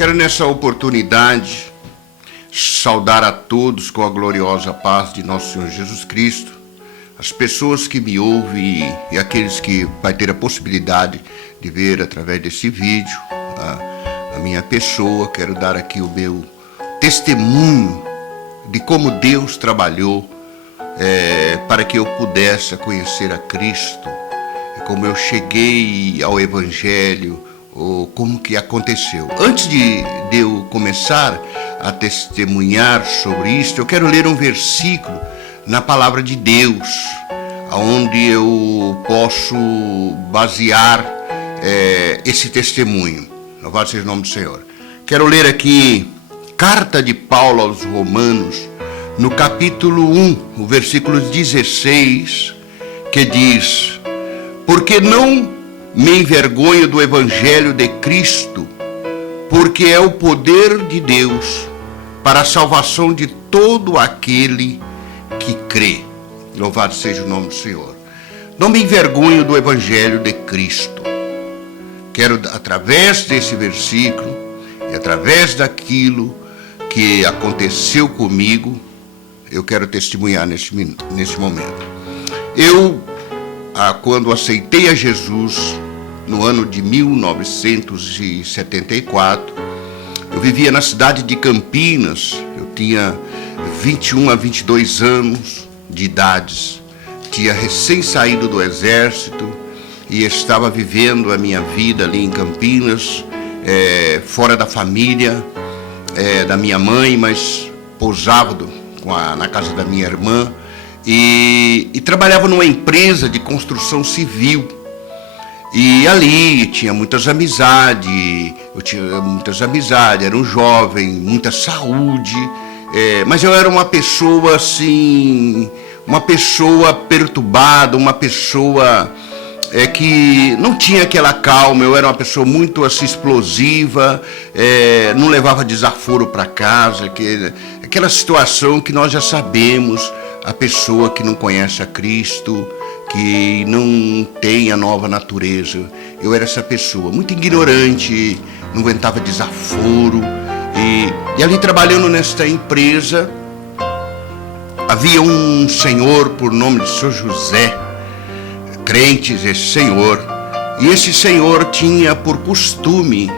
Quero nessa oportunidade saudar a todos com a gloriosa paz de nosso Senhor Jesus Cristo, as pessoas que me ouvem e aqueles que vai ter a possibilidade de ver através desse vídeo a minha pessoa. Quero dar aqui o meu testemunho de como Deus trabalhou para que eu pudesse conhecer a Cristo, como eu cheguei ao Evangelho, ou como que aconteceu. Antes de eu começar a testemunhar sobre isso, eu quero ler um versículo na palavra de Deus, onde eu posso basear esse testemunho. Louvado seja o nome do Senhor. Quero ler aqui Carta de Paulo aos Romanos, no capítulo 1, o versículo 16, que diz: porque não me envergonho do Evangelho de Cristo, porque é o poder de Deus para a salvação de todo aquele que crê. Louvado seja o nome do Senhor. Não me envergonho do Evangelho de Cristo. Quero, através desse versículo e através daquilo que aconteceu comigo, eu quero testemunhar nesse momento. Quando aceitei a Jesus no ano de 1974, eu vivia na cidade de Campinas. Eu tinha 21 a 22 anos de idade, tinha recém saído do exército e estava vivendo a minha vida ali em Campinas, fora da família, da minha mãe, mas pousava na casa da minha irmã. E trabalhava numa empresa de construção civil, e ali tinha muitas amizades, era um jovem, muita saúde, mas eu era uma pessoa assim, uma pessoa perturbada, uma pessoa que não tinha aquela calma. Eu era uma pessoa muito assim explosiva, não levava desaforo para casa, aquela situação que nós já sabemos. A pessoa que não conhece a Cristo, que não tem a nova natureza. Eu era essa pessoa, muito ignorante, não aguentava desaforo. E ali trabalhando nesta empresa, havia um senhor por nome de Sr. José, crentes, esse senhor. E esse senhor tinha por costume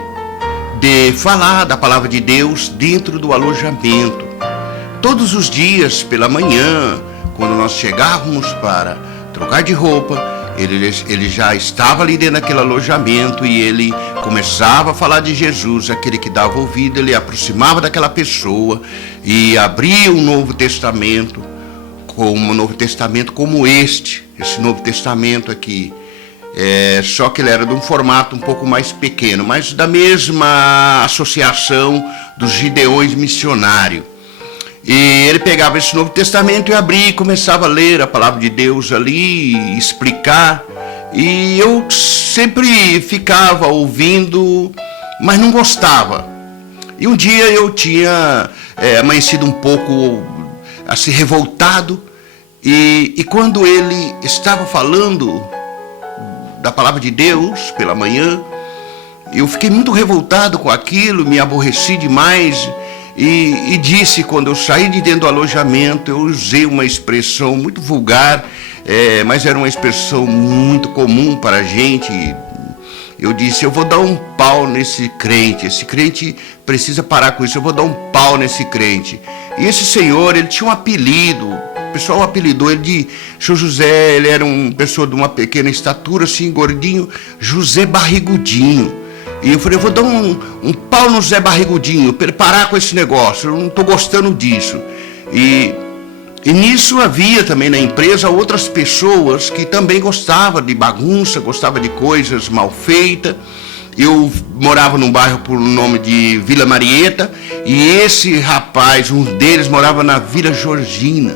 de falar da palavra de Deus dentro do alojamento. Todos os dias, pela manhã, quando nós chegávamos para trocar de roupa, ele já estava ali dentro daquele alojamento e ele começava a falar de Jesus. Aquele que dava ouvido, ele aproximava daquela pessoa e abria um Novo Testamento, como esse Novo Testamento aqui. Só que ele era de um formato um pouco mais pequeno, mas da mesma associação dos Gideões Missionários. E ele pegava esse Novo Testamento e abria e começava a ler a palavra de Deus ali, explicar. E eu sempre ficava ouvindo, mas não gostava. E um dia eu tinha amanhecido um pouco assim revoltado. E quando ele estava falando da palavra de Deus pela manhã, eu fiquei muito revoltado com aquilo, me aborreci demais. E disse, quando eu saí de dentro do alojamento, eu usei uma expressão muito vulgar, mas era uma expressão muito comum para a gente. Eu disse: eu vou dar um pau nesse crente, esse crente precisa parar com isso, eu vou dar um pau nesse crente. E esse senhor, ele tinha um apelido, o pessoal apelidou ele de Sr. José. Ele era uma pessoa de uma pequena estatura, assim, gordinho, José Barrigudinho. E eu falei: eu vou dar um pau no Zé Barrigudinho, para ele parar com esse negócio, eu não estou gostando disso. E nisso havia também na empresa outras pessoas que também gostavam de bagunça, gostavam de coisas mal feitas. Eu morava num bairro por nome de Vila Marieta, e esse rapaz, um deles, morava na Vila Georgina.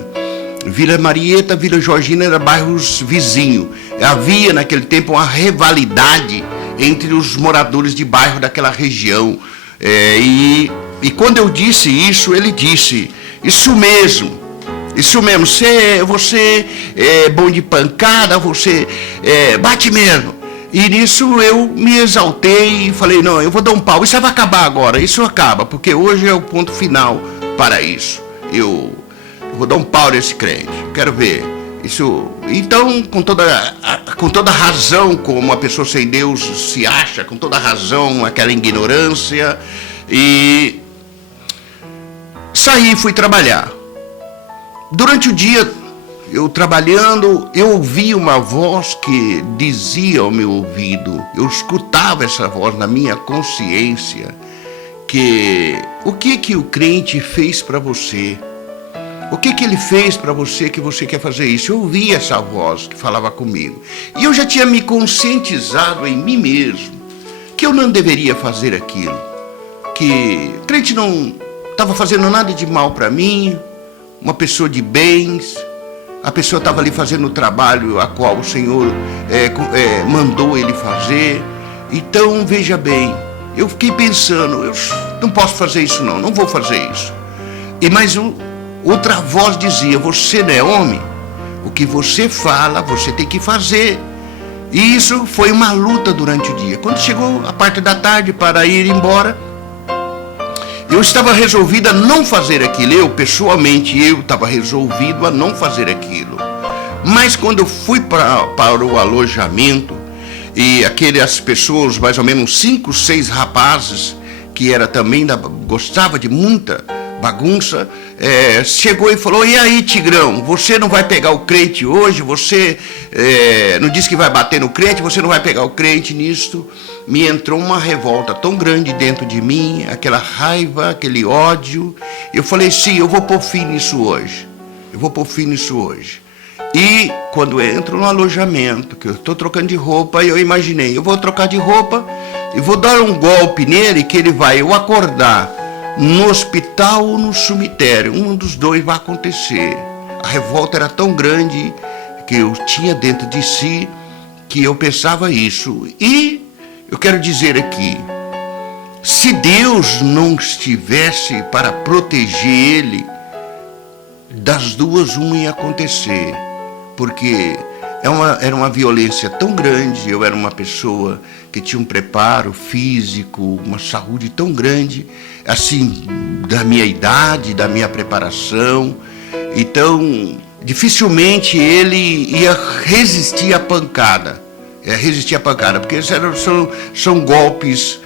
Vila Marieta, Vila Georgina eram bairros vizinhos. Havia naquele tempo uma rivalidade entre os moradores de bairro daquela região. E quando eu disse isso, ele disse: isso mesmo, você é bom de pancada, você bate mesmo. E nisso eu me exaltei e falei, não, eu vou dar um pau, isso vai acabar agora, isso acaba, porque hoje é o ponto final para isso. Eu vou dar um pau nesse crente, quero ver. Isso, então, com toda razão, como uma pessoa sem Deus se acha, com toda razão, aquela ignorância, e saí e fui trabalhar. Durante o dia, eu trabalhando, eu ouvi uma voz que dizia ao meu ouvido, eu escutava essa voz na minha consciência, que o que o crente fez para você? O que ele fez para você que você quer fazer isso? Eu ouvi essa voz que falava comigo. E eu já tinha me conscientizado em mim mesmo que eu não deveria fazer aquilo. Que o crente não estava fazendo nada de mal para mim, uma pessoa de bens. A pessoa estava ali fazendo o trabalho a qual o Senhor mandou ele fazer. Então, veja bem, eu fiquei pensando, eu não posso fazer isso não vou fazer isso. E mais outra voz dizia, você não é homem? O que você fala, você tem que fazer. E isso foi uma luta durante o dia. Quando chegou a parte da tarde para ir embora, eu estava resolvido a não fazer aquilo. Eu, pessoalmente, estava resolvido a não fazer aquilo. Mas quando eu fui para o alojamento, e aquelas pessoas, mais ou menos 5, 6 rapazes, que era também gostava de muita bagunça, chegou e falou, e aí, Tigrão, você não vai pegar o crente hoje? Você não disse que vai bater no crente, você não vai pegar o crente nisto? Me entrou uma revolta tão grande dentro de mim, aquela raiva, aquele ódio. Eu falei, sim, eu vou pôr fim nisso hoje. Eu vou pôr fim nisso hoje. E quando eu entro no alojamento, que eu estou trocando de roupa, eu imaginei, eu vou trocar de roupa e vou dar um golpe nele que ele vai eu acordar no hospital ou no cemitério. Um dos dois vai acontecer. A revolta era tão grande que eu tinha dentro de si que eu pensava isso. E eu quero dizer aqui, se Deus não estivesse para proteger ele, das duas uma ia acontecer, porque era uma violência tão grande. Eu era uma pessoa que tinha um preparo físico, uma saúde tão grande, assim, da minha idade, da minha preparação. Então, dificilmente ele ia resistir à pancada. Porque são golpes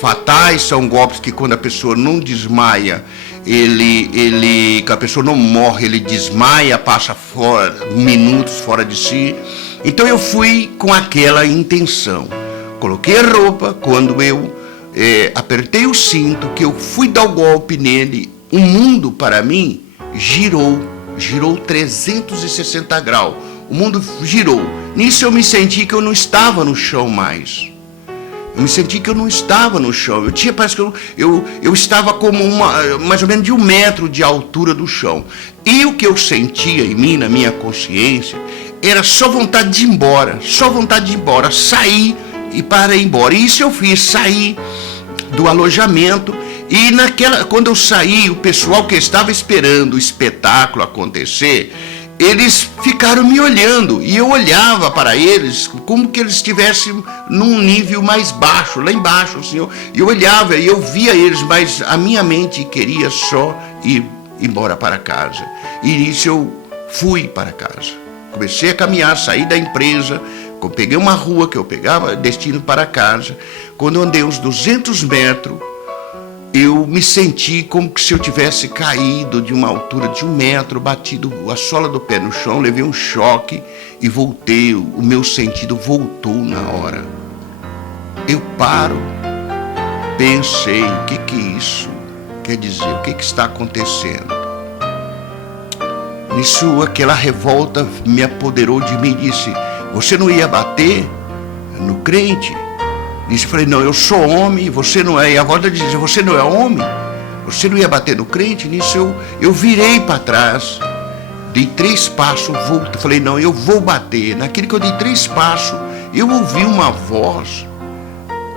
fatais, são golpes que quando a pessoa não desmaia, que a pessoa não morre, ele desmaia, passa minutos fora de si. Então eu fui com aquela intenção. Coloquei a roupa, quando eu apertei o cinto, que eu fui dar o golpe nele, o mundo para mim girou 360 graus. O mundo girou. Nisso eu me senti que eu não estava no chão mais. Eu me senti que eu não estava no chão. Parece que eu estava como mais ou menos de 1 metro de altura do chão. E o que eu sentia em mim, na minha consciência, era só vontade de ir embora. Só vontade de ir embora. Sair e para ir embora. E isso eu fiz. Saí do alojamento. E quando eu saí, o pessoal que estava esperando o espetáculo acontecer, eles ficaram me olhando, e eu olhava para eles como que eles estivessem num nível mais baixo, lá embaixo, assim, eu olhava e eu via eles, mas a minha mente queria só ir embora para casa. E nisso eu fui para casa. Comecei a caminhar, saí da empresa, peguei uma rua que eu pegava, destino para casa. Quando eu andei uns 200 metros, eu me senti como se eu tivesse caído de uma altura de 1 metro, batido a sola do pé no chão, levei um choque e voltei, o meu sentido voltou na hora. Eu paro, pensei, o que isso quer dizer? O que está acontecendo? Nisso, aquela revolta me apoderou de mim e disse, você não ia bater no crente? Nisso eu falei, não, eu sou homem, você não é. E a voz dizia, você não é homem? Você não ia bater no crente? Nisso eu virei para trás, dei 3 passos, voltei, falei, não, eu vou bater. Naquele que eu dei 3 passos, eu ouvi uma voz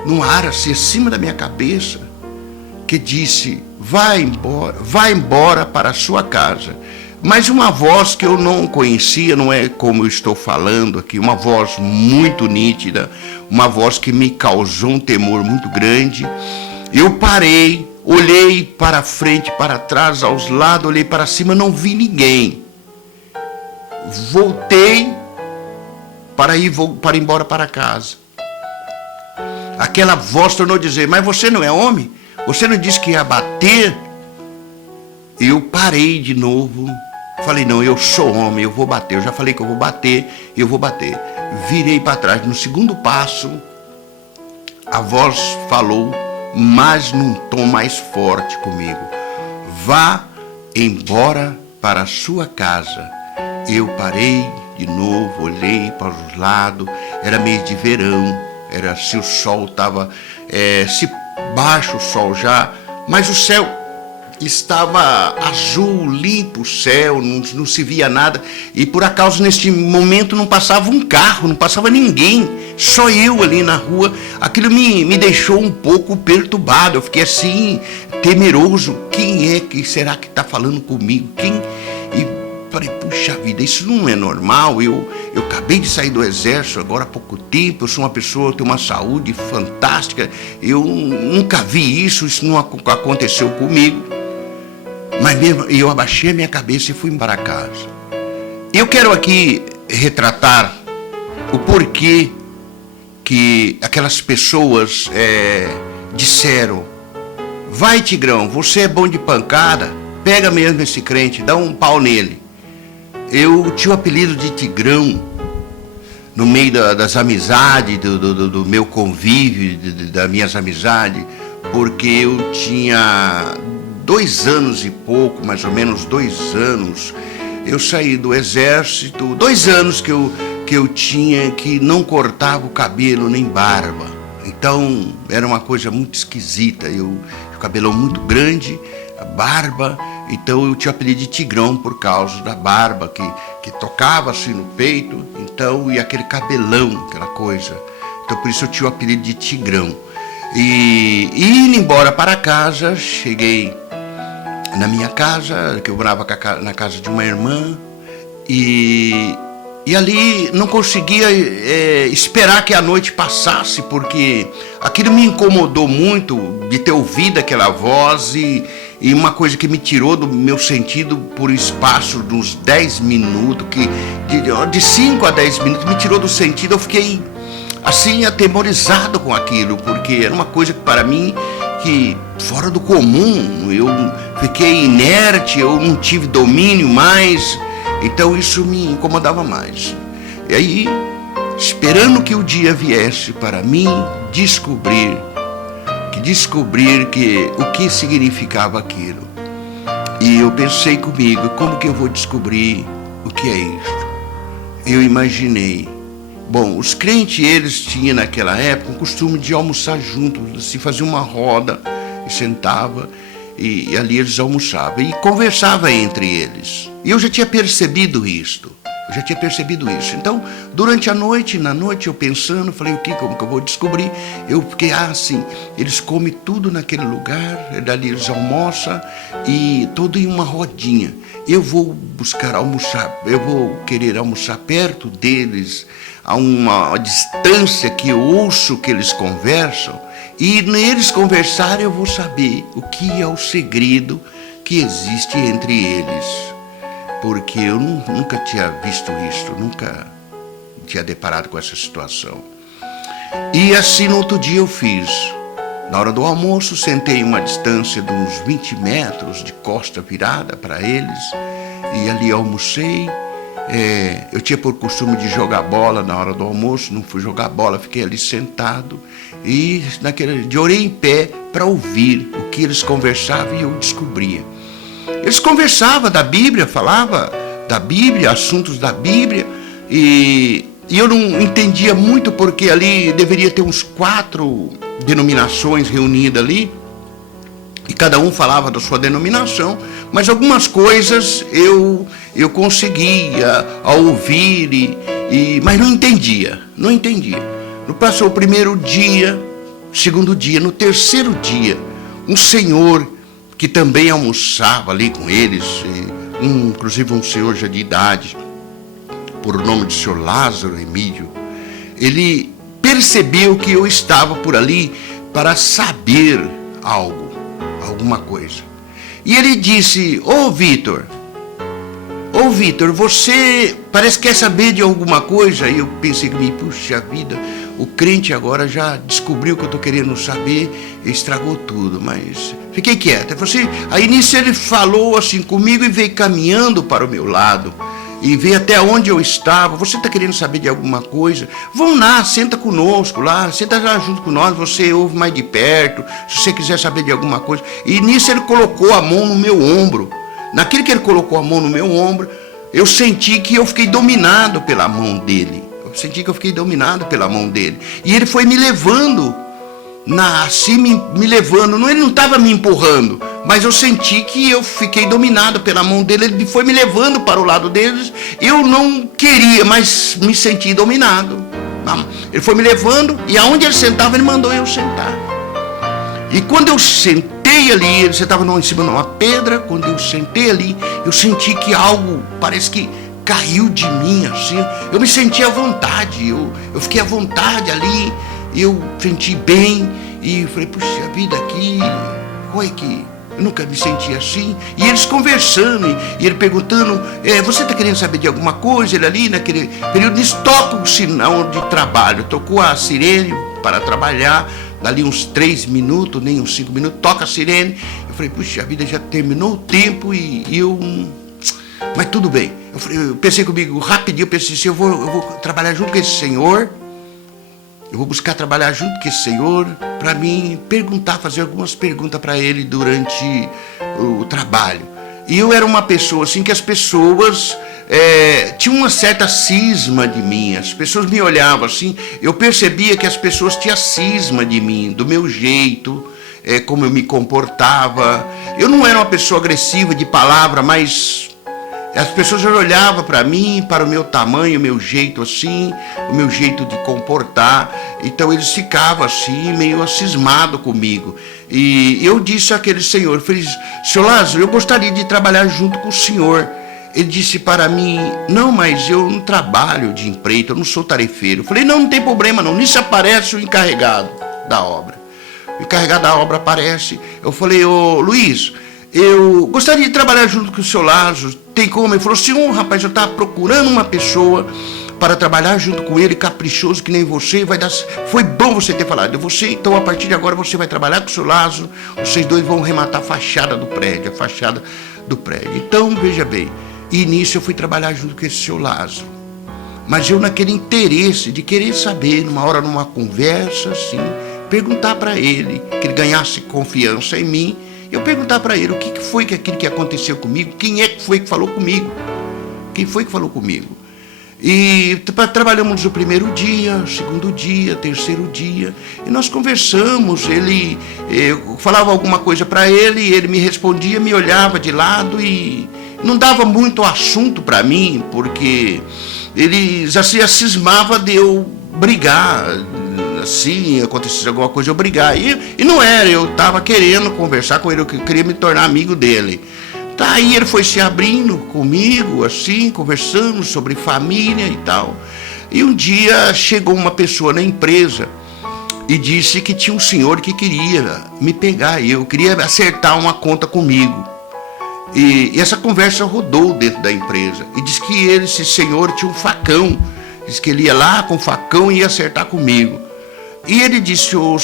no ar, assim, acima da minha cabeça, que disse, vai embora para a sua casa. mas uma voz que eu não conhecia, não é como eu estou falando aqui, uma voz muito nítida, uma voz que me causou um temor muito grande. Eu parei, olhei para frente, para trás, aos lados, olhei para cima, não vi ninguém. Voltei para ir embora para casa. Aquela voz tornou a dizer: mas você não é homem? Você não disse que ia bater? Eu parei de novo. Falei: não, eu sou homem, eu vou bater. Eu já falei que eu vou bater, eu vou bater. Virei para trás. No segundo passo, a voz falou, mas num tom mais forte comigo: vá embora para a sua casa. Eu parei de novo, olhei para os lados. Era mês de verão, era se o sol estava, se baixo o sol já, mas o céu estava azul, limpo o céu, não se via nada. E por acaso neste momento não passava um carro, não passava ninguém, só eu ali na rua. Aquilo me deixou um pouco perturbado. Eu fiquei assim, temeroso. Quem é que será que está falando comigo? Quem? E falei: puxa vida, isso não é normal. Eu acabei de sair do exército agora há pouco tempo. Eu sou uma pessoa que tem uma saúde fantástica. Eu nunca vi isso não aconteceu comigo. Mas mesmo eu abaixei a minha cabeça e fui para casa. Eu quero aqui retratar o porquê que aquelas pessoas disseram: vai, Tigrão, você é bom de pancada, pega mesmo esse crente, dá um pau nele. Eu tinha o apelido de Tigrão no meio das amizades, do meu convívio, das minhas amizades, porque eu tinha 2 anos e pouco, mais ou menos 2 anos, eu saí do exército. 2 anos que eu tinha que não cortava o cabelo nem barba. Então era uma coisa muito esquisita. O cabelão muito grande, a barba. Então eu tinha o apelido de Tigrão por causa da barba que tocava assim no peito. Então, e aquele cabelão, aquela coisa. Então por isso eu tinha o apelido de Tigrão. E indo embora para casa, cheguei na minha casa, que eu morava na casa de uma irmã, e ali não conseguia esperar que a noite passasse, porque aquilo me incomodou muito de ter ouvido aquela voz, e uma coisa que me tirou do meu sentido por espaço de uns 10 minutos, de 5 a 10 minutos, me tirou do sentido. Eu fiquei assim atemorizado com aquilo, porque era uma coisa que para mim, que fora do comum. Eu fiquei inerte, eu não tive domínio mais, então isso me incomodava mais. E aí, esperando que o dia viesse para mim descobrir o que significava aquilo. E eu pensei comigo: como que eu vou descobrir o que é isto? Eu imaginei. Bom, os crentes, eles tinham naquela época o costume de almoçar juntos, se fazia uma roda e sentava, e ali eles almoçavam e conversavam entre eles. E eu já tinha percebido isto. Então, durante a noite, na noite, eu pensando, falei: como que eu vou descobrir? Eu fiquei assim, eles comem tudo naquele lugar, dali eles almoçam, e todo em uma rodinha. Eu vou buscar almoçar, eu vou querer almoçar perto deles, a uma distância que eu ouço que eles conversam, e neles conversarem eu vou saber o que é o segredo que existe entre eles. Porque eu nunca tinha visto isso, nunca tinha deparado com essa situação. E assim no outro dia eu fiz. Na hora do almoço, sentei em uma distância de uns 20 metros, de costa virada para eles, e ali almocei. Eu tinha por costume de jogar bola na hora do almoço, não fui jogar bola, fiquei ali sentado, e de orei em pé para ouvir o que eles conversavam, e eu descobria. Eles conversavam da Bíblia, falavam da Bíblia, assuntos da Bíblia, e eu não entendia muito, porque ali deveria ter uns 4 denominações reunidas ali, e cada um falava da sua denominação, mas algumas coisas eu conseguia ouvir, mas não entendia. Passou o primeiro dia, segundo dia, no terceiro dia, um senhor que também almoçava ali com eles, inclusive um senhor já de idade, por nome de senhor Lázaro Emílio. Ele percebeu que eu estava por ali para saber algo, alguma coisa. E ele disse: Ô Vitor, você parece que quer saber de alguma coisa. E eu pensei que, puxa vida, o crente agora já descobriu o que eu estou querendo saber e estragou tudo. Mas fiquei quieto. Aí nisso ele falou assim comigo e veio caminhando para o meu lado. E veio até onde eu estava. Você está querendo saber de alguma coisa? Vamos lá, senta conosco lá, senta lá junto com nós, você ouve mais de perto, se você quiser saber de alguma coisa. E nisso ele colocou a mão no meu ombro. Naquele que ele colocou a mão no meu ombro, eu senti que eu fiquei dominado pela mão dele. E ele foi me levando, assim me levando. Ele não estava me empurrando, mas eu senti que eu fiquei dominado pela mão dele. Ele foi me levando para o lado deles. Eu não queria, mas me senti dominado. Ele foi me levando e aonde ele sentava, ele mandou eu sentar. E quando eu sentei ali, ele sentava em cima de uma pedra. Quando eu sentei ali, eu senti que algo, parece que caiu de mim assim. Eu me senti à vontade, eu fiquei à vontade ali. Eu senti bem e falei, puxa vida, aqui, olha que eu nunca me senti assim. E eles conversando, e ele perguntando, você está querendo saber de alguma coisa? Ele ali naquele período, eles tocam o sinal de trabalho, tocou a sirene para trabalhar, dali uns 3 minutos, nem uns 5 minutos, toca a sirene. Eu falei, puxa, a vida já terminou o tempo e eu... Mas tudo bem. Eu pensei comigo rapidinho, eu pensei assim, eu vou trabalhar junto com esse senhor. Eu vou buscar trabalhar junto com esse senhor para mim perguntar, fazer algumas perguntas para ele durante o trabalho. E eu era uma pessoa assim que as pessoas tinham uma certa cisma de mim. As pessoas me olhavam assim, eu percebia que as pessoas tinham cisma de mim, do meu jeito, como eu me comportava. Eu não era uma pessoa agressiva de palavra, mas as pessoas olhavam para mim, para o meu tamanho, o meu jeito assim, o meu jeito de comportar. Então eles ficavam assim, meio cismados comigo. E eu disse àquele senhor, falei, senhor Lázaro, eu gostaria de trabalhar junto com o senhor. Ele disse para mim, não, mas eu não trabalho de empreito, eu não sou tarefeiro. Eu falei, não tem problema não, nisso aparece o encarregado da obra. O encarregado da obra aparece. Eu falei, ô Luiz, eu gostaria de trabalhar junto com o seu Lázaro, tem como? Ele falou assim, rapaz, eu estava procurando uma pessoa para trabalhar junto com ele, caprichoso que nem você, foi bom você ter falado de você, então a partir de agora você vai trabalhar com o seu Lázaro, vocês dois vão rematar a fachada do prédio, Então, veja bem, e nisso eu fui trabalhar junto com esse seu Lázaro, mas eu naquele interesse de querer saber, numa conversa assim, perguntar para ele, que ele ganhasse confiança em mim. Eu perguntar para ele o que foi aquilo que aconteceu comigo, quem é que foi que falou comigo, E trabalhamos o primeiro dia, o segundo dia, terceiro dia, e nós conversamos, eu falava alguma coisa para ele, ele me respondia, me olhava de lado e não dava muito assunto para mim, porque ele já se cismava de eu brigar, assim, acontecesse alguma coisa, eu brigar. E não era, eu estava querendo conversar com ele, eu queria me tornar amigo dele. Tá, aí ele foi se abrindo comigo, assim, conversando sobre família e tal. E um dia chegou uma pessoa na empresa e disse que tinha um senhor que queria me pegar, e eu queria acertar uma conta comigo. E essa conversa rodou dentro da empresa. E disse que esse senhor tinha um facão, disse que ele ia lá com o facão e ia acertar comigo. E ele disse, o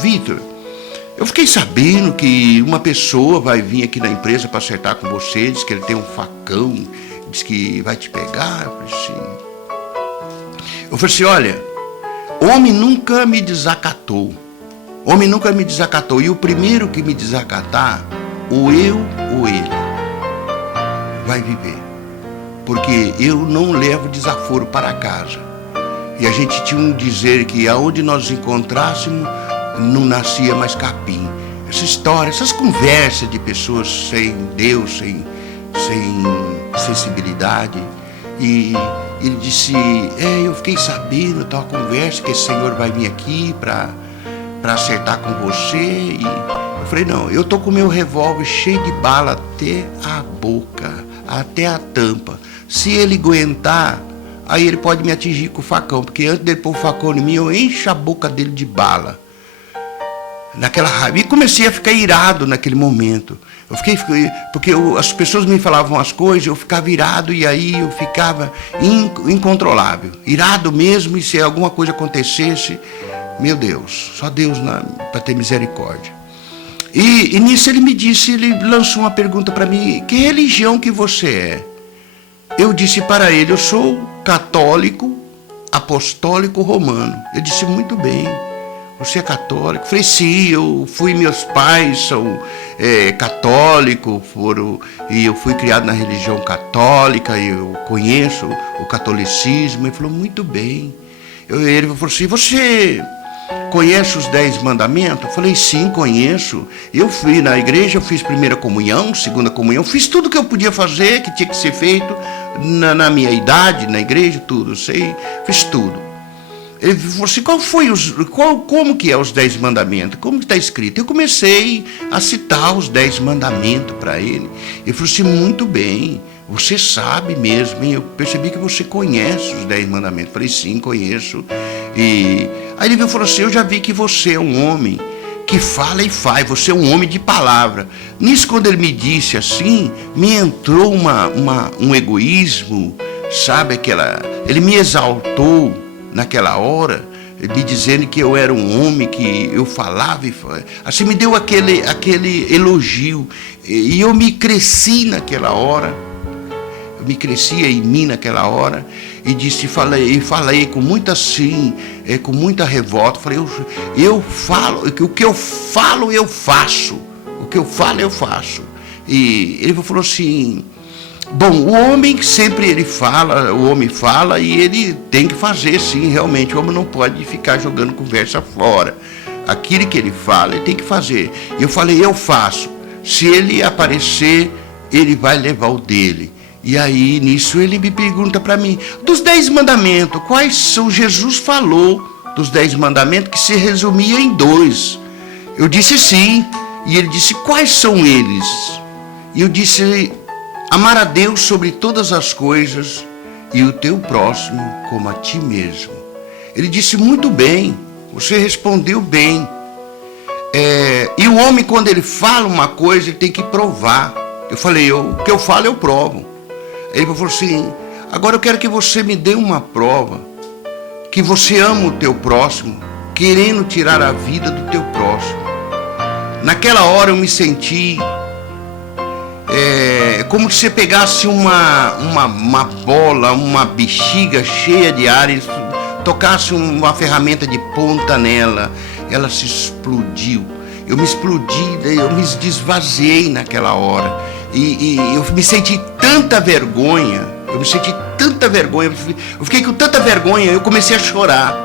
Vitor, eu fiquei sabendo que uma pessoa vai vir aqui na empresa para acertar com você, diz que ele tem um facão, diz que vai te pegar. Eu falei assim, olha, homem nunca me desacatou, e o primeiro que me desacatar, ou eu ou ele, vai viver, porque eu não levo desaforo para casa. E a gente tinha um dizer que aonde nós encontrássemos, não nascia mais capim. Essa história, essas conversas de pessoas sem Deus, sem sensibilidade. E ele disse, eu fiquei sabendo, tal conversa, que esse senhor vai vir aqui para acertar com você. E eu falei, não, eu tô com o meu revólver cheio de bala até a boca, até a tampa. Se ele aguentar, aí ele pode me atingir com o facão, porque antes dele pôr o facão em mim, eu encho a boca dele de bala. Naquela raiva. E comecei a ficar irado naquele momento. Porque as pessoas me falavam as coisas, eu ficava irado e aí eu ficava incontrolável. Irado mesmo, e se alguma coisa acontecesse, meu Deus, só Deus para ter misericórdia. E nisso ele lançou uma pergunta para mim: que religião que você é? Eu disse para ele: eu sou católico, apostólico romano. Ele disse: muito bem. Você é católico? Eu falei, sim, meus pais são católicos, e eu fui criado na religião católica, e eu conheço o catolicismo. Ele falou, muito bem. Ele falou assim, você conhece os 10 mandamentos? Eu falei, sim, conheço. Eu fui na igreja, eu fiz primeira comunhão, segunda comunhão, fiz tudo que eu podia fazer, que tinha que ser feito na minha idade, na igreja, tudo, fiz tudo. Ele falou assim, como que é os 10 mandamentos? Como que está escrito? Eu comecei a citar os 10 mandamentos para ele. Ele falou assim, muito bem, você sabe mesmo, hein? Eu percebi que você conhece os 10 mandamentos. Eu falei, sim, conheço. E aí ele falou assim, eu já vi que você é um homem que fala e faz, você é um homem de palavra. Nisso, quando ele me disse assim, me entrou um egoísmo, sabe? Ele me exaltou naquela hora, me dizendo que eu era um homem, que eu falava e assim me deu aquele elogio, e eu me cresci naquela hora, eu me crescia em mim naquela hora, e falei com muita com muita revolta, falei, eu falo, o que eu falo eu faço, o que eu falo eu faço. E ele falou assim, bom, o homem sempre o homem fala e ele tem que fazer, sim, realmente. O homem não pode ficar jogando conversa fora. Aquilo que ele fala, ele tem que fazer. E eu falei, eu faço. Se ele aparecer, ele vai levar o dele. E aí, nisso, ele me pergunta para mim, dos 10 mandamentos, quais são? Jesus falou dos 10 mandamentos, que se resumia em 2. Eu disse sim. E ele disse, quais são eles? E eu disse, amar a Deus sobre todas as coisas e o teu próximo como a ti mesmo. Ele disse, muito bem, você respondeu bem. E o homem, quando ele fala uma coisa, ele tem que provar. Eu falei, o que eu falo, eu provo. Ele falou assim, agora eu quero que você me dê uma prova que você ama o teu próximo, querendo tirar a vida do teu próximo. Naquela hora eu me senti como se você pegasse uma bola, uma bexiga cheia de ar e tocasse uma ferramenta de ponta nela, ela se explodiu. Eu me explodi, eu me desvaziei naquela hora. E eu me senti tanta vergonha, eu fiquei com tanta vergonha, eu comecei a chorar.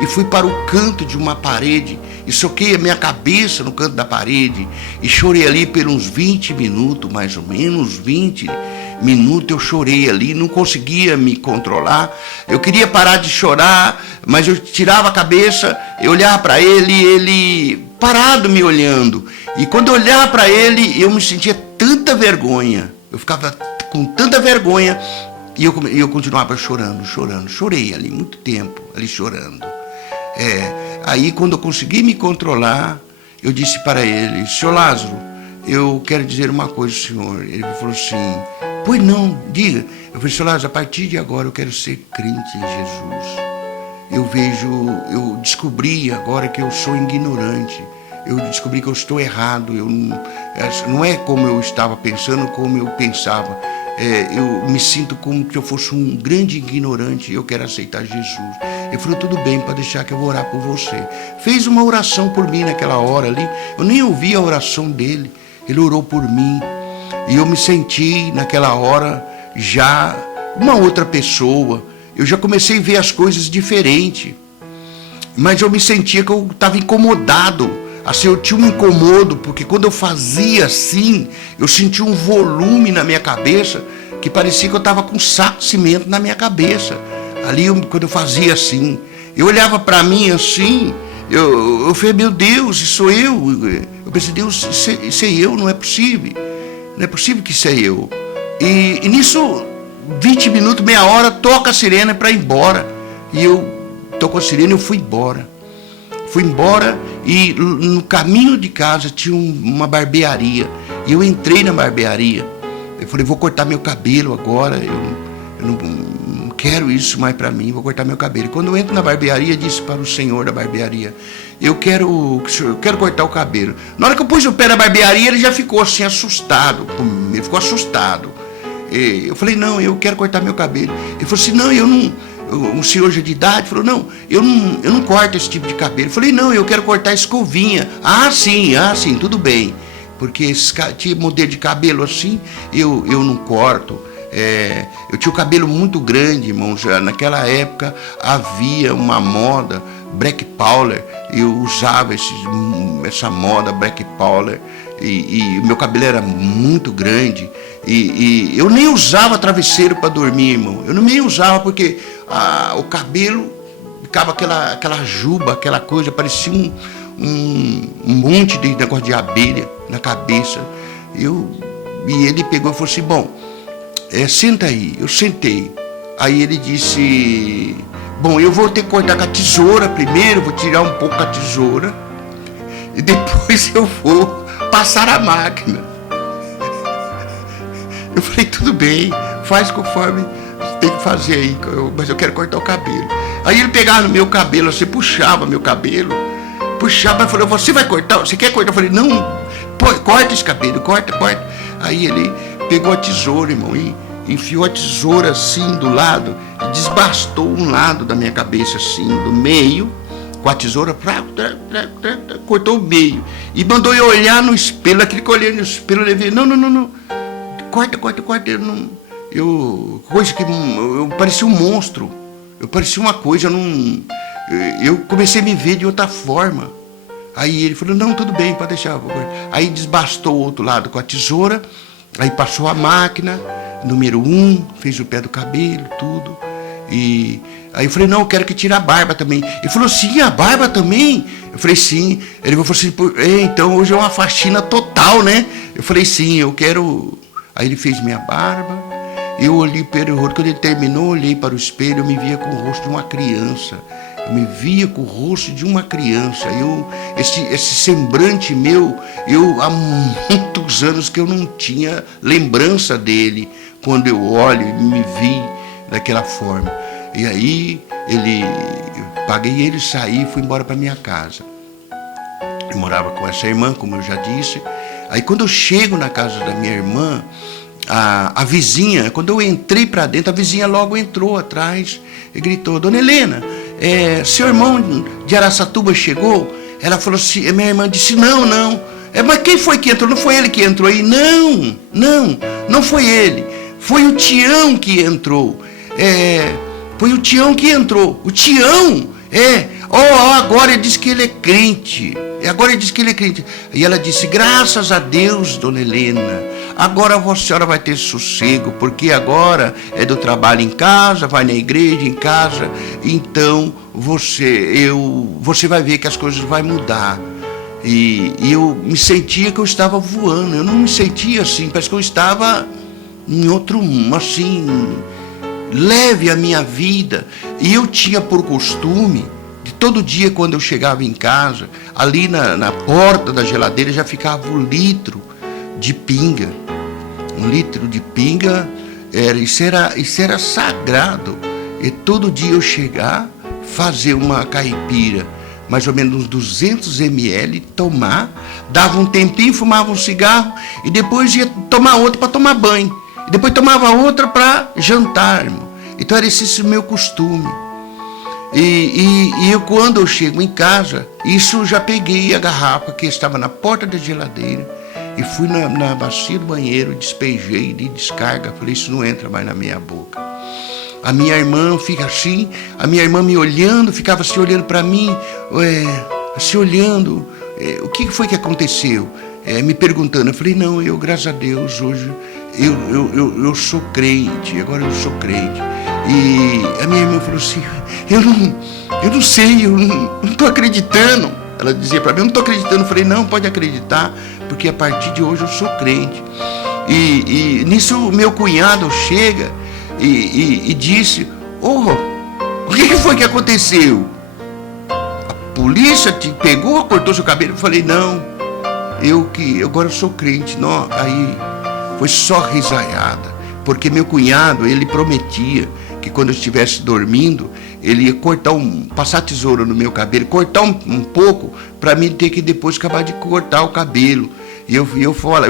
E fui para o canto de uma parede e soquei a minha cabeça no canto da parede e chorei ali por uns 20 minutos, mais ou menos 20 minutos eu chorei ali, não conseguia me controlar. Eu queria parar de chorar, mas eu tirava a cabeça, eu olhava para ele parado me olhando. E quando eu olhava para ele, eu me sentia tanta vergonha, eu ficava com tanta vergonha. E eu continuava chorando. Chorei ali muito tempo, ali chorando. Aí quando eu consegui me controlar, eu disse para ele, senhor Lázaro, eu quero dizer uma coisa, senhor. Ele falou assim, pois não, diga. Eu falei, senhor Lázaro, a partir de agora eu quero ser crente em Jesus. Eu descobri agora que eu sou ignorante. Eu descobri que eu estou errado. Não é como eu estava pensando, como eu pensava. Eu me sinto como que eu fosse um grande ignorante e eu quero aceitar Jesus. Ele falou, tudo bem, pode deixar que eu vou orar por você. Fez uma oração por mim naquela hora ali. Eu nem ouvi a oração dele. Ele orou por mim. E eu me senti naquela hora já uma outra pessoa. Eu já comecei a ver as coisas diferente. Mas eu me sentia que eu estava incomodado. Assim, eu tinha um incomodo, porque quando eu fazia assim, eu sentia um volume na minha cabeça, que parecia que eu estava com um saco de cimento na minha cabeça. Ali, quando eu fazia assim, eu olhava para mim assim, Eu falei, meu Deus, isso sou eu. Eu pensei, Deus, isso é eu, não é possível. Não é possível que isso é eu. E nisso, 20 minutos, meia hora, toca a sirene para ir embora. E eu tocou a sirene, eu fui embora. Fui embora e no caminho de casa tinha uma barbearia. E eu entrei na barbearia. Eu falei, vou cortar meu cabelo agora. Eu não quero isso mais para mim, vou cortar meu cabelo. E quando eu entro na barbearia, disse para o senhor da barbearia, eu quero cortar o cabelo. Na hora que eu pus o pé na barbearia, ele já ficou assim assustado. Ele ficou assustado. Eu falei, não, eu quero cortar meu cabelo. Ele falou assim, não, eu não... Um senhor já de idade falou, não, eu não corto esse tipo de cabelo. Eu falei, não, eu quero cortar escovinha. Ah, sim, tudo bem. Porque esse modelo de cabelo assim, eu não corto. Eu tinha o cabelo muito grande, irmão. Já naquela época havia uma moda, Black Power. Eu usava essa moda Black Power. E meu cabelo era muito grande. E eu nem usava travesseiro para dormir, irmão. Eu nem usava porque o cabelo ficava aquela juba, aquela coisa, parecia um monte de negócio de abelha na cabeça. E ele pegou e falou assim, bom, senta aí. Eu sentei. Aí ele disse, bom, eu vou ter que cortar com a tesoura primeiro, vou tirar um pouco a tesoura e depois eu vou passar a máquina. Eu falei, tudo bem, faz conforme tem que fazer aí, mas eu quero cortar o cabelo. Aí ele pegava no meu cabelo, assim, puxava meu cabelo, puxava e falou, você vai cortar? Você quer cortar? Eu falei, não, corta esse cabelo, corta. Aí ele pegou a tesoura, irmão, e enfiou a tesoura assim do lado, e desbastou um lado da minha cabeça, assim, do meio, com a tesoura, cortou o meio. E mandou eu olhar no espelho, aquele que eu olhei no espelho, eu levei, não. Corta, coisa que eu parecia um monstro, eu parecia uma coisa, eu comecei a me ver de outra forma. Aí ele falou, não, tudo bem, pode deixar. Aí desbastou o outro lado com a tesoura, aí passou a máquina, número 1, fez o pé do cabelo, tudo. E aí eu falei, não, eu quero que tire a barba também. Ele falou, sim, a barba também? Eu falei, sim. Ele falou assim, então hoje é uma faxina total, né? Eu falei, sim, eu quero... Aí ele fez minha barba, eu olhei para o rosto, quando ele terminou, olhei para o espelho, eu me via com o rosto de uma criança. Eu me via com o rosto de uma criança. Esse semblante meu, há muitos anos que eu não tinha lembrança dele. Quando eu olho e me vi daquela forma. E aí, eu paguei ele, saí e fui embora para minha casa. Eu morava com essa irmã, como eu já disse. Aí quando eu chego na casa da minha irmã, a vizinha, quando eu entrei para dentro, a vizinha logo entrou atrás e gritou, Dona Helena, seu irmão de Araçatuba chegou? Ela falou assim, minha irmã disse, não. Mas quem foi que entrou? Não foi ele que entrou aí? Não foi ele. Foi o Tião que entrou. Foi o Tião que entrou. O Tião? Agora ele disse que ele é crente. E ela disse, graças a Deus, Dona Helena, agora a senhora vai ter sossego, porque agora é do trabalho em casa, vai na igreja em casa, então você vai ver que as coisas vão mudar. E eu me sentia que eu estava voando, eu não me sentia assim, parece que eu estava em outro, assim, leve a minha vida. E eu tinha por costume, de todo dia quando eu chegava em casa, ali na porta da geladeira já ficava um litro de pinga. Um litro de pinga, isso era sagrado. E todo dia eu chegar, fazer uma caipira, mais ou menos uns 200 ml, tomar, dava um tempinho, fumava um cigarro e depois ia tomar outra para tomar banho. E depois tomava outra para jantar, irmão. Então era esse o meu costume. E eu, quando eu chego em casa, isso eu já peguei a garrafa que estava na porta da geladeira e fui na bacia do banheiro, despejei de descarga, falei, isso não entra mais na minha boca. A minha irmã fica assim, a minha irmã me olhando, ficava assim olhando para mim, assim olhando, o que foi que aconteceu? Me perguntando. Eu falei, não, eu, graças a Deus, hoje eu sou crente, agora eu sou crente. E a minha irmã falou assim, Eu não sei, eu não estou acreditando. Ela dizia para mim, eu não estou acreditando. Eu falei, não, pode acreditar, porque a partir de hoje eu sou crente. E nisso meu cunhado chega e disse, o que foi que aconteceu? A polícia te pegou, cortou seu cabelo? Eu falei, não, agora eu sou crente. Não, aí foi só risaiada, porque meu cunhado, ele prometia que quando eu estivesse dormindo, ele ia passar tesoura no meu cabelo, cortar um pouco, para mim ter que depois acabar de cortar o cabelo. E eu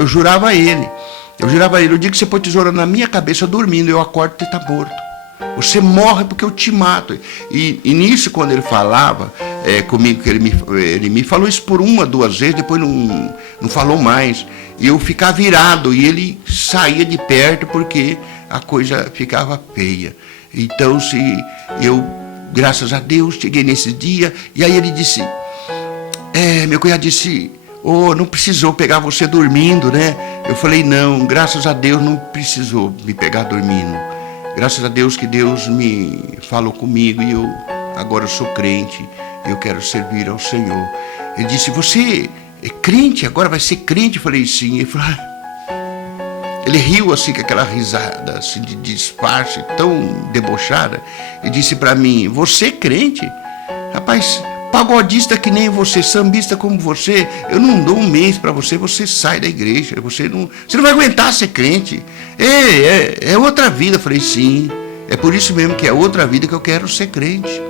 jurava a ele, o dia que você pôr tesoura na minha cabeça dormindo, eu acordo e você está morto. Você morre porque eu te mato. E nisso, quando ele falava comigo, que ele me falou isso por 1 ou 2 vezes, depois não falou mais. E eu ficava virado e ele saía de perto porque a coisa ficava feia. Então, graças a Deus, cheguei nesse dia, e aí ele disse, meu cunhado disse, não precisou pegar você dormindo, né? Eu falei, não, graças a Deus não precisou me pegar dormindo. Graças a Deus que Deus me falou comigo e agora eu sou crente, eu quero servir ao Senhor. Ele disse, você é crente? Agora vai ser crente? Eu falei, sim. Ele falou, ele riu assim com aquela risada assim, de disfarce tão debochada e disse para mim, você é crente? Rapaz, pagodista que nem você, sambista como você, eu não dou 1 mês para você, você sai da igreja, você não vai aguentar ser crente. É outra vida. Eu falei, sim, é por isso mesmo que é outra vida que eu quero ser crente.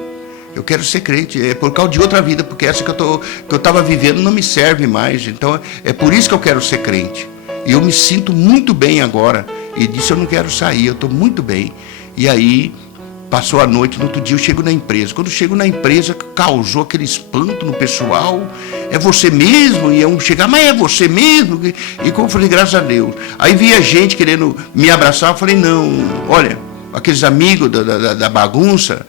Eu quero ser crente, é por causa de outra vida, porque essa que eu estava vivendo não me serve mais. Então é por isso que eu quero ser crente. E eu me sinto muito bem agora. E disso eu não quero sair, eu estou muito bem. E aí, passou a noite, no outro dia eu chego na empresa. Quando eu chego na empresa, causou aquele espanto no pessoal. É você mesmo? E eu chegar, mas é você mesmo? E como eu falei, graças a Deus. Aí via gente querendo me abraçar, eu falei, não, olha, aqueles amigos da bagunça,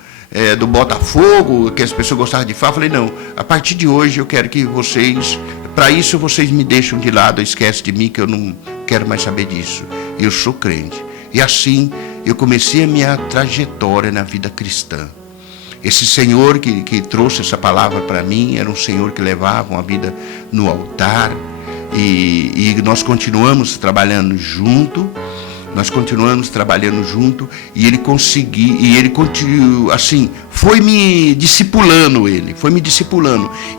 do Botafogo, que as pessoas gostavam de falar, eu falei, não, a partir de hoje eu quero que vocês, para isso vocês me deixam de lado, esquece de mim que eu não quero mais saber disso. Eu sou crente. E assim eu comecei a minha trajetória na vida cristã. Esse Senhor que trouxe essa palavra para mim era um Senhor que levava uma vida no altar e nós continuamos trabalhando junto. E ele continuou, assim, foi me discipulando,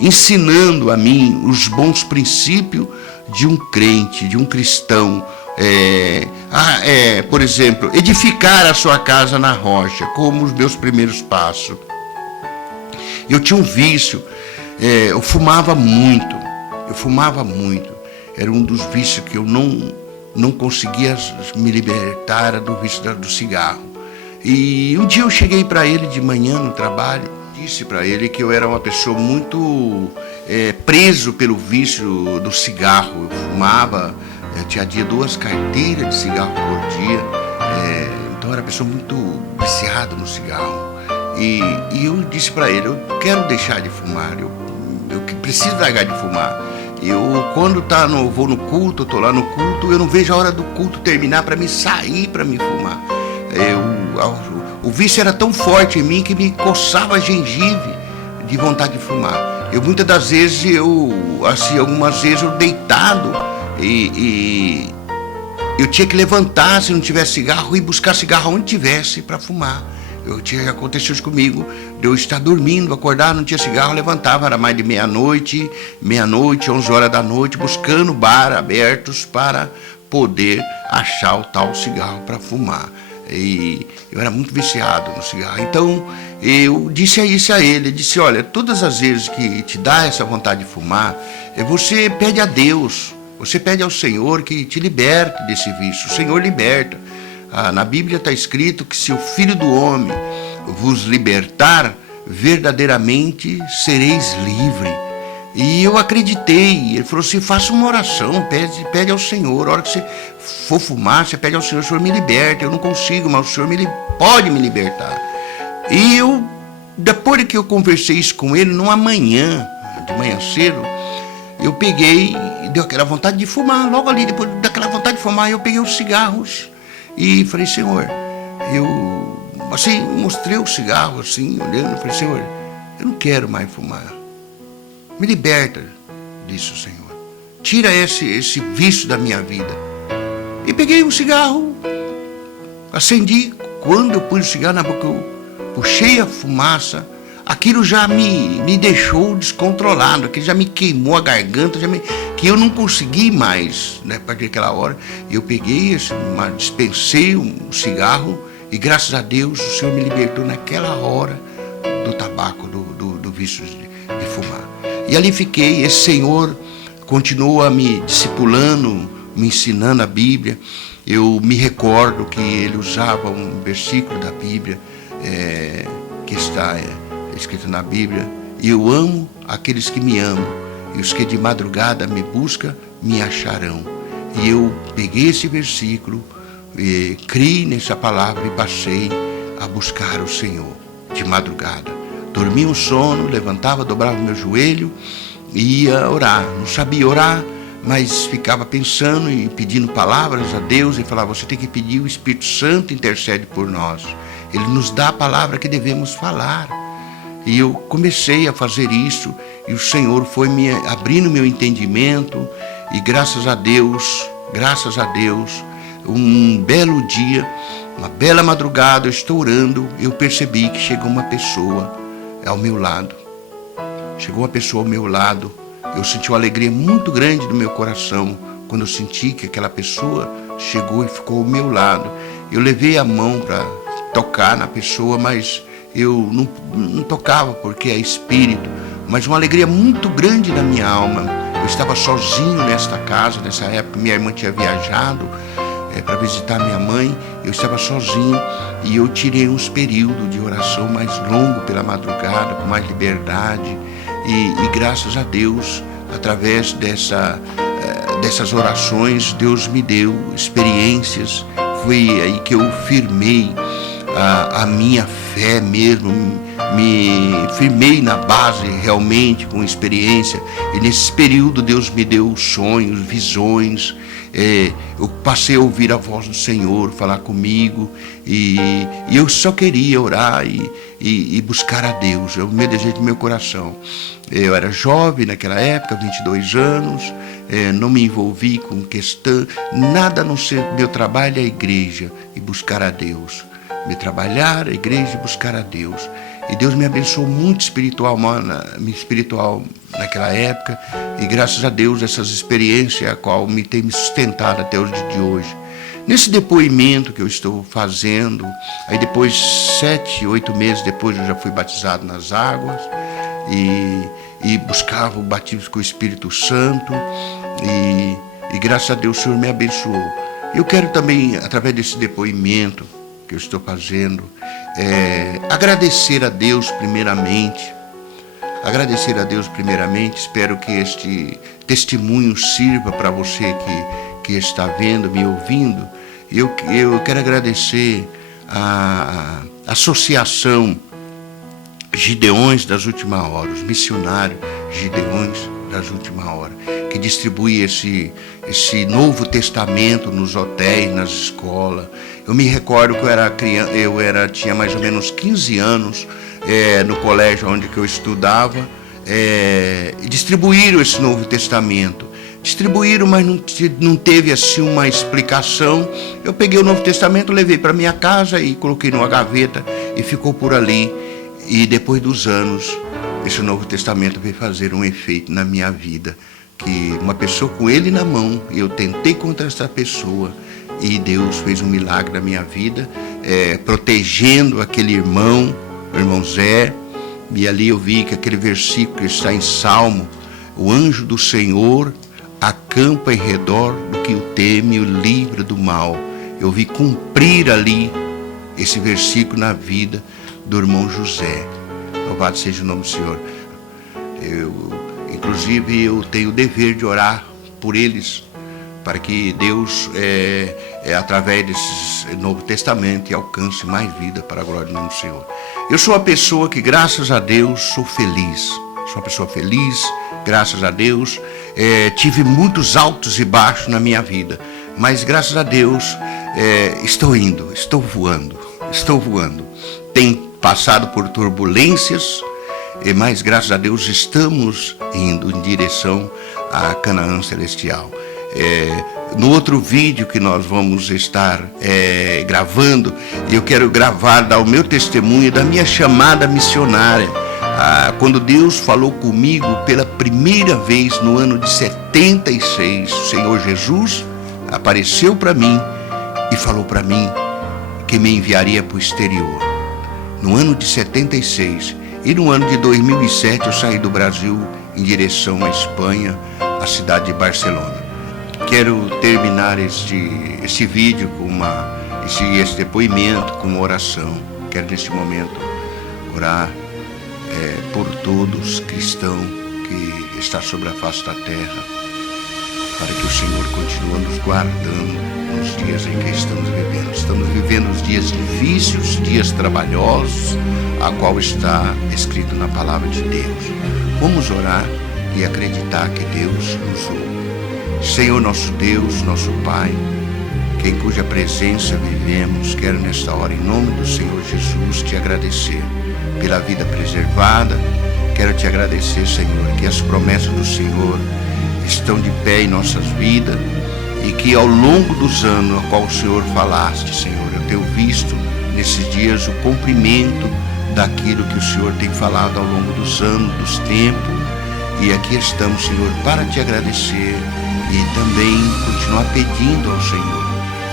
ensinando a mim os bons princípios de um crente, de um cristão. Por exemplo, edificar a sua casa na rocha, como os meus primeiros passos. Eu tinha um vício, eu fumava muito, era um dos vícios que eu não conseguia me libertar do vício do cigarro. E um dia eu cheguei para ele de manhã no trabalho, disse para ele que eu era uma pessoa muito preso pelo vício do cigarro. Eu fumava, tinha 2 carteiras de cigarro por dia, então eu era uma pessoa muito viciada no cigarro. E eu disse para ele, eu quero deixar de fumar, eu preciso largar de fumar. Quando vou no culto, eu estou lá no culto, eu não vejo a hora do culto terminar para me sair, para me fumar. O vício era tão forte em mim que me coçava a gengive de vontade de fumar. Muitas das vezes, algumas vezes eu deitado e eu tinha que levantar se não tivesse cigarro e buscar cigarro onde tivesse para fumar. Aconteceu isso comigo, de eu estar dormindo, acordar, não tinha cigarro, levantava, era mais de meia-noite, 11 horas da noite, buscando bar abertos para poder achar o tal cigarro para fumar. E eu era muito viciado no cigarro. Então eu disse isso a ele, disse, olha, todas as vezes que te dá essa vontade de fumar, você pede a Deus, você pede ao Senhor que te liberte desse vício. O Senhor liberta. Na Bíblia está escrito que se o Filho do Homem vos libertar, verdadeiramente sereis livre. E eu acreditei. Ele falou assim, faça uma oração, pede ao Senhor. A hora que você for fumar, você pede ao Senhor, o Senhor me liberta. Eu não consigo, mas o Senhor pode me libertar. E depois que eu conversei isso com ele, numa manhã, de manhã cedo, eu peguei, deu aquela vontade de fumar. Logo ali, depois daquela vontade de fumar, eu peguei os cigarros. E falei, Senhor, eu assim, mostrei o cigarro, assim, olhando, falei, Senhor, eu não quero mais fumar. Me liberta, disse o Senhor. Tira esse vício da minha vida. E peguei um cigarro, acendi. Quando eu pus o cigarro na boca, eu puxei a fumaça. Aquilo já me deixou descontrolado, aquilo já me queimou a garganta, que eu não consegui mais, né, a partir daquela hora. Eu peguei, dispensei um cigarro e graças a Deus o Senhor me libertou naquela hora do tabaco, do vício de fumar. E ali fiquei. Esse Senhor continua me discipulando, me ensinando a Bíblia. Eu me recordo que ele usava um versículo da Bíblia que está escrito na Bíblia: eu amo aqueles que me amam, e os que de madrugada me buscam, me acharão. E eu peguei esse versículo, criei nessa palavra e passei a buscar o Senhor de madrugada. Dormia um sono, levantava, dobrava o meu joelho e ia orar. Não sabia orar, mas ficava pensando e pedindo palavras a Deus e falava: você tem que pedir, o Espírito Santo intercede por nós. Ele nos dá a palavra que devemos falar. E eu comecei a fazer isso e o Senhor foi me abrindo meu entendimento e graças a Deus, um belo dia, uma bela madrugada, eu estou orando, eu percebi que chegou uma pessoa ao meu lado. Chegou uma pessoa ao meu lado. Eu senti uma alegria muito grande no meu coração quando eu senti que aquela pessoa chegou e ficou ao meu lado. Eu levei a mão para tocar na pessoa, mas eu não tocava porque é espírito. Mas uma alegria muito grande na minha alma. Eu estava sozinho nesta casa, nessa época minha irmã tinha viajado para visitar minha mãe. Eu estava sozinho e eu tirei uns períodos de oração mais longo pela madrugada, com mais liberdade. E graças a Deus, através dessas orações, Deus me deu experiências. Foi aí que eu firmei a minha fé mesmo, me firmei na base realmente com experiência. E nesse período Deus me deu sonhos, visões. Eu passei a ouvir a voz do Senhor falar comigo e eu só queria orar e buscar a Deus. É o meu desejo do meu coração. Eu era jovem naquela época, 22 anos, não me envolvi com questão, nada a não ser meu trabalho, a igreja e buscar a Deus. Me trabalhar, a igreja e buscar a Deus. E Deus me abençoou muito espiritual naquela época. E graças a Deus essas experiências a qual me tem me sustentado até o dia de hoje. Nesse depoimento que eu estou fazendo, aí depois 7, 8 meses depois eu já fui batizado nas águas e buscava o batismo com o Espírito Santo e graças a Deus o Senhor me abençoou. Eu quero também, através desse depoimento que eu estou fazendo, agradecer a Deus primeiramente. Espero que este testemunho sirva para você que está vendo, me ouvindo. Eu quero agradecer a Associação Gideões das Últimas Horas, os missionários Gideões das Últimas Horas, que distribui esse Novo Testamento nos hotéis, nas escolas. Eu me recordo que eu era criança, tinha mais ou menos 15 anos, no colégio onde que eu estudava, distribuíram esse Novo Testamento. Distribuíram, mas não teve assim uma explicação. Eu peguei o Novo Testamento, levei para minha casa e coloquei numa gaveta e ficou por ali. E depois dos anos, esse Novo Testamento veio fazer um efeito na minha vida, que uma pessoa com ele na mão, eu tentei contra essa pessoa e Deus fez um milagre na minha vida, protegendo aquele irmão, o irmão Zé. E ali eu vi que aquele versículo que está em Salmo: o anjo do Senhor acampa em redor do que o teme, o livra do mal. Eu vi cumprir ali esse versículo na vida do irmão José. Louvado seja o nome do Senhor. Inclusive eu tenho o dever de orar por eles, para que Deus, através desse Novo Testamento, alcance mais vida para a glória do nome do Senhor. Eu sou uma pessoa que, graças a Deus, sou feliz. Sou uma pessoa feliz, graças a Deus. Tive muitos altos e baixos na minha vida, mas graças a Deus estou voando. Tenho passado por turbulências, mas graças a Deus estamos indo em direção a Canaã Celestial. No outro vídeo que nós vamos estar gravando, eu quero dar o meu testemunho da minha chamada missionária. Quando Deus falou comigo pela primeira vez no ano de 76, o Senhor Jesus apareceu para mim e falou para mim que me enviaria para o exterior. No ano de 76 e no ano de 2007 eu saí do Brasil em direção à Espanha, à cidade de Barcelona. Quero terminar esse vídeo com esse depoimento com uma oração. Quero neste momento orar por todos cristãos que está sobre a face da terra, para que o Senhor continue nos guardando nos dias em que estamos vivendo. Estamos vivendo os dias difíceis, dias trabalhosos, a qual está escrito na palavra de Deus. Vamos orar e acreditar que Deus nos ouve. Senhor nosso Deus, nosso Pai, em cuja presença vivemos, quero nesta hora, em nome do Senhor Jesus, te agradecer pela vida preservada. Quero te agradecer, Senhor, que as promessas do Senhor estão de pé em nossas vidas e que ao longo dos anos a qual o Senhor falaste, Senhor, eu tenho visto nesses dias o cumprimento daquilo que o Senhor tem falado ao longo dos anos, dos tempos. E aqui estamos, Senhor, para te agradecer e também continuar pedindo ao Senhor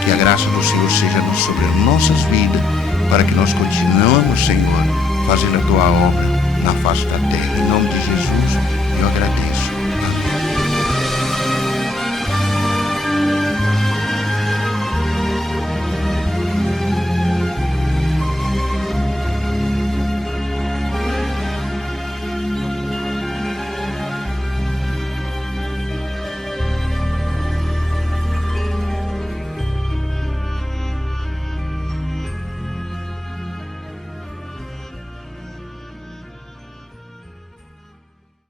que a graça do Senhor seja sobre as nossas vidas, para que nós continuemos, Senhor, fazendo a tua obra na face da terra. Em nome de Jesus, eu agradeço.